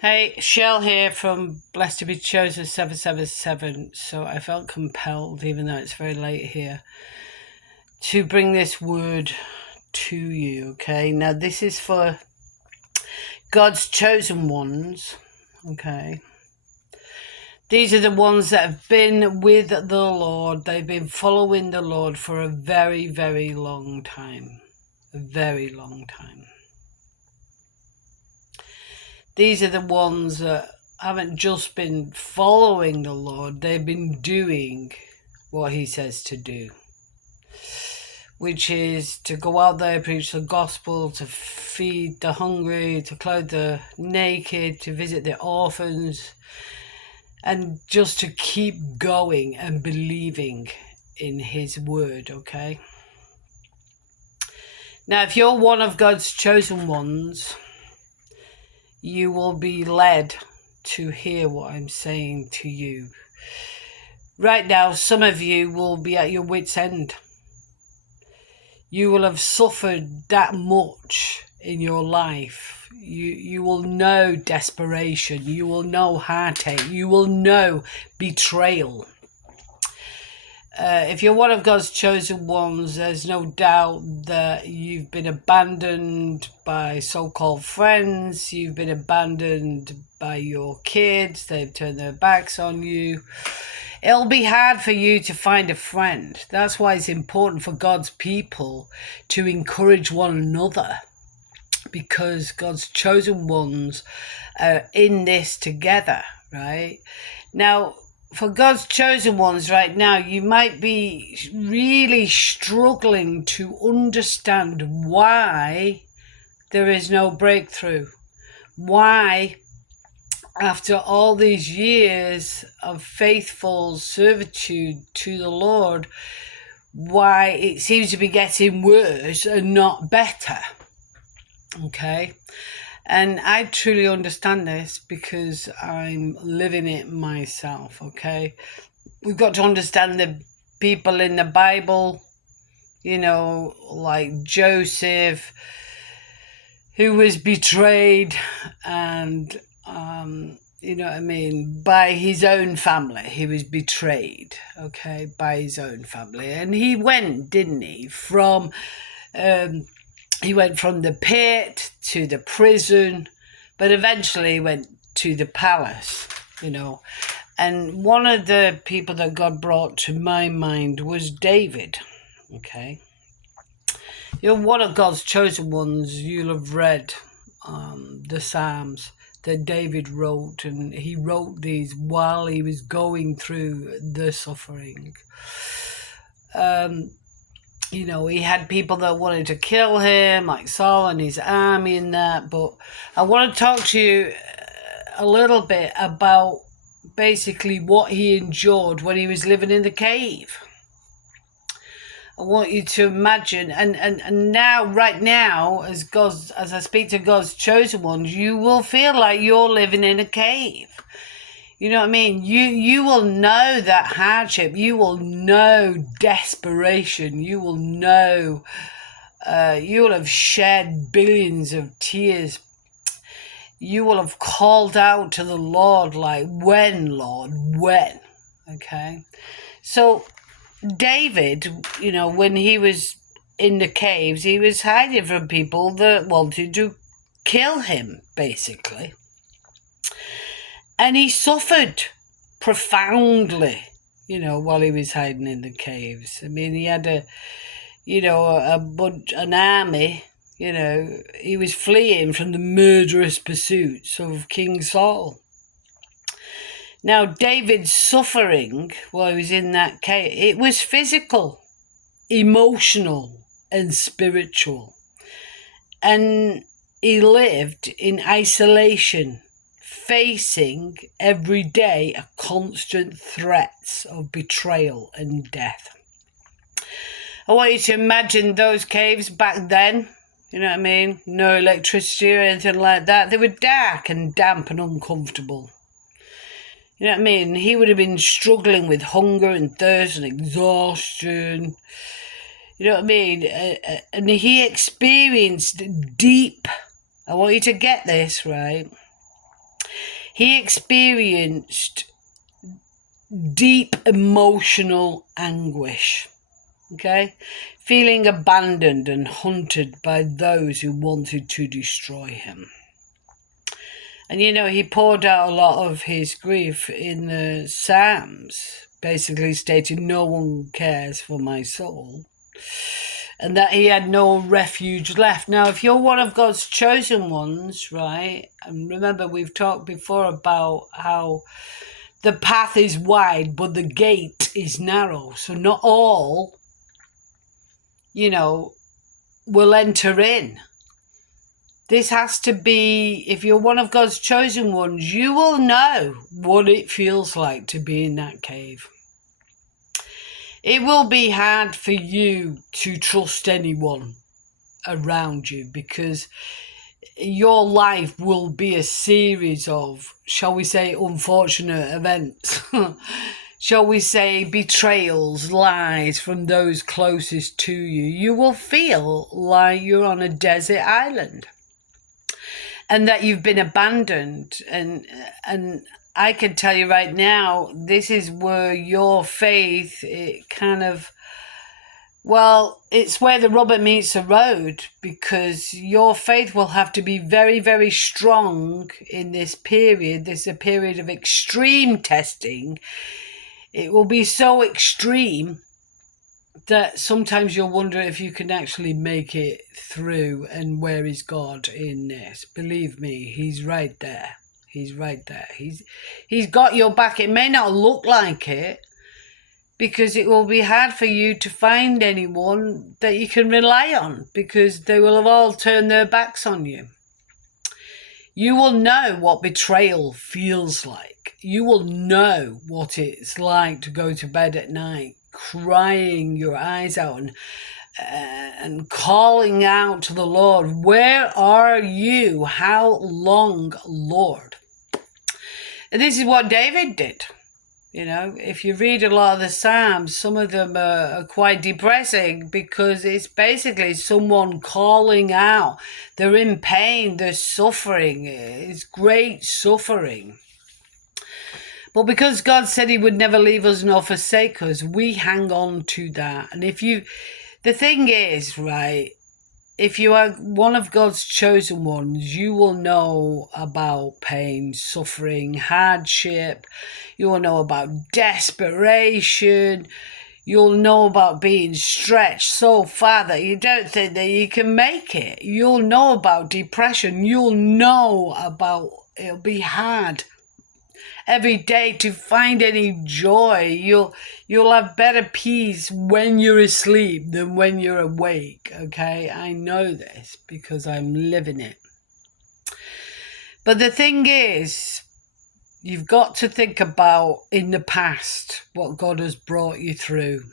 Hey, Shell here from Blessed to be Chosen 777. So I felt compelled, even though it's very late here, to bring this word to you, okay? Now, this is for God's chosen ones, okay? These are the ones that have been with the Lord. They've been following the Lord for a very, very long time. A very long time. These are the ones that haven't just been following the Lord, they've been doing what he says to do, which is to go out there, preach the gospel, to feed the hungry, to clothe the naked, to visit the orphans, and just to keep going and believing in his word, okay? Now, if you're one of God's chosen ones, you will be led to hear what I'm saying to you. Right now, some of you will be at your wit's end. You will have suffered that much in your life. You will know desperation. You will know heartache. You will know betrayal. If you're one of God's chosen ones, there's no doubt that you've been abandoned by so-called friends. You've been abandoned by your kids. They've turned their backs on you. It'll be hard for you to find a friend. That's why it's important for God's people to encourage one another, because God's chosen ones are in this together, right? Now, for God's chosen ones right now, you might be really struggling to understand why there is no breakthrough. Why, after all these years of faithful servitude to the Lord, why it seems to be getting worse and not better. Okay? And I truly understand this because I'm living it myself, okay? We've got to understand the people in the Bible, like Joseph, who was betrayed and, by his own family. He was betrayed, okay, by his own family. And he went, didn't he, he went from the pit to the prison, but eventually he went to the palace, And one of the people that God brought to my mind was David, okay? One of God's chosen ones, you'll have read the Psalms that David wrote, and he wrote these while he was going through the suffering. He had people that wanted to kill him, like Saul and his army and that. But I want to talk to you a little bit about basically what he endured when he was living in the cave. I want you to imagine, and now, right now, as I speak to God's chosen ones, you will feel like you're living in a cave. You know what I mean? You will know that hardship. You will know desperation. You will know, you will have shed billions of tears. You will have called out to the Lord like, when, Lord, when? Okay? So David, when he was in the caves, he was hiding from people that wanted to kill him, basically. And he suffered profoundly, while he was hiding in the caves. I mean, he had an army, he was fleeing from the murderous pursuits of King Saul. Now, David's suffering while he was in that cave, it was physical, emotional, and spiritual. And he lived in isolation, facing every day a constant threats of betrayal and death. I want you to imagine those caves back then, you know what I mean? No electricity or anything like that. They were dark and damp and uncomfortable. You know what I mean? He would have been struggling with hunger and thirst and exhaustion. You know what I mean? And he experienced deep, I want you to get this, right? He experienced deep emotional anguish, okay? Feeling abandoned and hunted by those who wanted to destroy him. And he poured out a lot of his grief in the Psalms, basically stating, no one cares for my soul, and that he had no refuge left. Now, if you're one of God's chosen ones, right, and remember we've talked before about how the path is wide, but the gate is narrow. So not all, will enter in. This has to be, if you're one of God's chosen ones, you will know what it feels like to be in that cave. It will be hard for you to trust anyone around you because your life will be a series of, shall we say, unfortunate events. Shall we say, betrayals, lies from those closest to you. You will feel like you're on a desert island and that you've been abandoned. And I can tell you right now, this is where your faith, it's where the rubber meets the road, because your faith will have to be very, very strong in this period. This is a period of extreme testing. It will be so extreme that sometimes you'll wonder if you can actually make it through, and where is God in this? Believe me, he's right there. He's right there. He's got your back. It may not look like it, because it will be hard for you to find anyone that you can rely on, because they will have all turned their backs on you. You will know what betrayal feels like. You will know what it's like to go to bed at night crying your eyes out and calling out to the Lord, where are you? How long, Lord? And this is what David did. If you read a lot of the Psalms, some of them are quite depressing, because it's basically someone calling out. They're in pain, they're suffering. It's great suffering. But because God said he would never leave us nor forsake us, we hang on to that. And the thing is, right, if you are one of God's chosen ones, you will know about pain, suffering, hardship. You will know about desperation. You'll know about being stretched so far that you don't think that you can make it. You'll know about depression. You'll know about, it'll be hard every day to find any joy. You'll have better peace when you're asleep than when you're awake, okay? I know this because I'm living it. But the thing is, you've got to think about in the past what God has brought you through.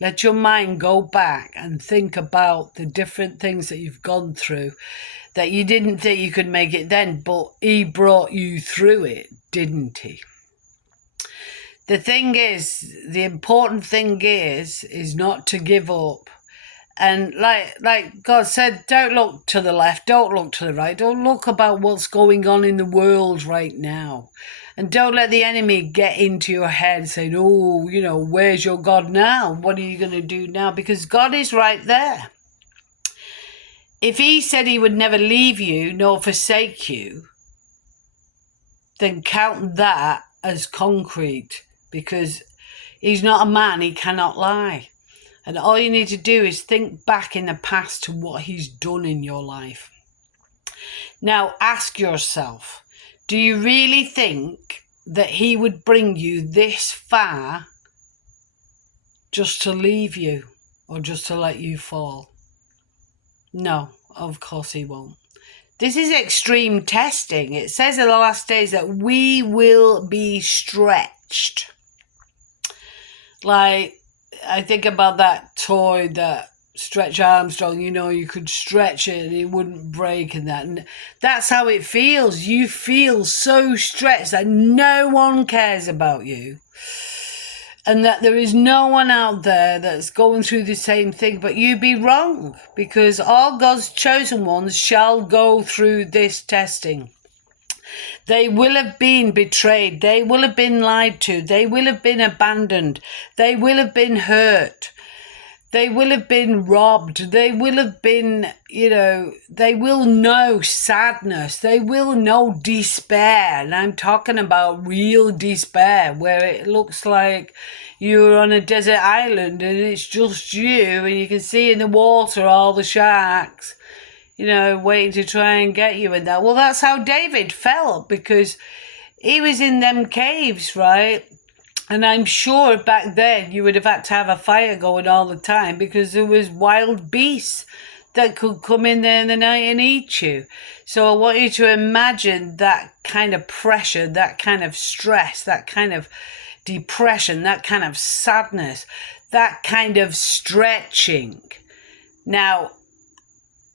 Let your mind go back and think about the different things that you've gone through that you didn't think you could make it then, but he brought you through it, didn't he? The thing is, the important thing is not to give up. And like God said, don't look to the left, don't look to the right, don't look about what's going on in the world right now. And don't let the enemy get into your head saying, oh, where's your God now? What are you going to do now? Because God is right there. If he said he would never leave you nor forsake you, then count that as concrete, because he's not a man, he cannot lie. And all you need to do is think back in the past to what he's done in your life. Now ask yourself, do you really think that he would bring you this far just to leave you or just to let you fall? No, of course he won't. This is extreme testing. It says in the last days that we will be stretched. Like, I think about that toy that Stretch Armstrong, you could stretch it and it wouldn't break and that. And that's how it feels. You feel so stretched that no one cares about you. And that there is no one out there that's going through the same thing, but you be wrong, because all God's chosen ones shall go through this testing. They will have been betrayed. They will have been lied to. They will have been abandoned. They will have been hurt. They will have been robbed. They will have been, they will know sadness. They will know despair. And I'm talking about real despair, where it looks like you're on a desert island and it's just you, and you can see in the water all the sharks, waiting to try and get you and that. Well, that's how David felt, because he was in them caves, right? And I'm sure back then you would have had to have a fire going all the time, because there was wild beasts that could come in there in the night and eat you. So I want you to imagine that kind of pressure, that kind of stress, that kind of depression, that kind of sadness, that kind of stretching. Now,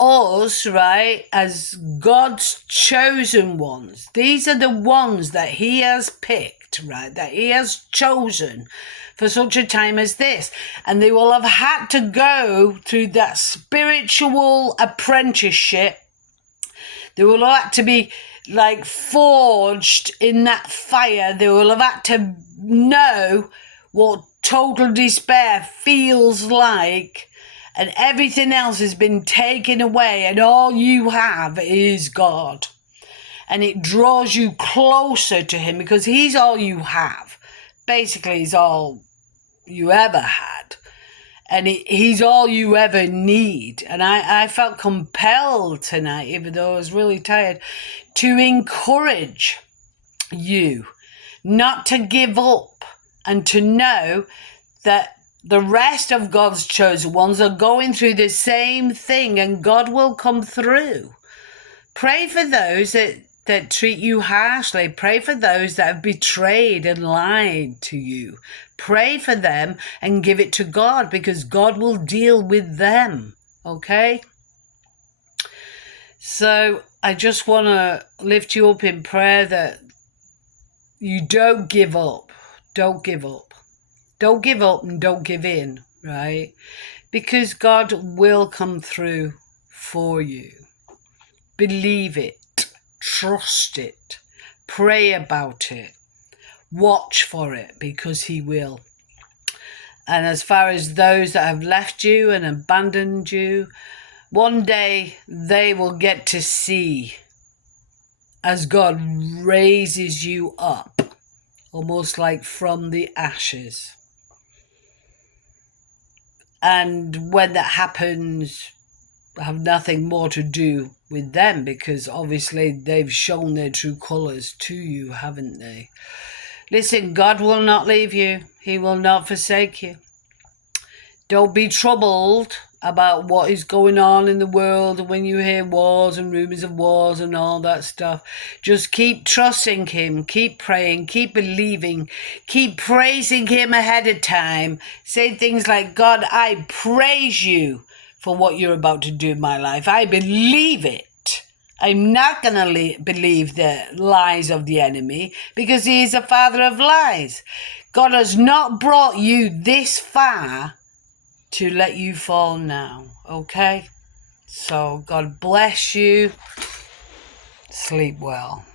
us, right, as God's chosen ones, these are the ones that he has picked, right, that he has chosen for such a time as this. And they will have had to go through that spiritual apprenticeship. They will have had to be like forged in that fire. They will have had to know what total despair feels like. And everything else has been taken away, and all you have is God. And it draws you closer to him, because he's all you have. Basically, he's all you ever had. And he's all you ever need. And I felt compelled tonight, even though I was really tired, to encourage you not to give up, and to know that the rest of God's chosen ones are going through the same thing, and God will come through. Pray for those that treat you harshly. Pray for those that have betrayed and lied to you. Pray for them and give it to God, because God will deal with them. Okay? So I just want to lift you up in prayer that you don't give up. Don't give up. Don't give up and don't give in, right? Because God will come through for you. Believe it. Trust it. Pray about it. Watch for it, because he will. And as far as those that have left you and abandoned you, one day they will get to see as God raises you up, almost like from the ashes. And when that happens, have nothing more to do with them, because obviously they've shown their true colours to you, haven't they? Listen, God will not leave you. He will not forsake you. Don't be troubled about what is going on in the world, and when you hear wars and rumours of wars and all that stuff. Just keep trusting him, keep praying, keep believing, keep praising him ahead of time. Say things like, God, I praise you for what you're about to do in my life. I believe it. I'm not going to believe the lies of the enemy, because he is the father of lies. God has not brought you this far to let you fall now, okay? So God bless you. Sleep well.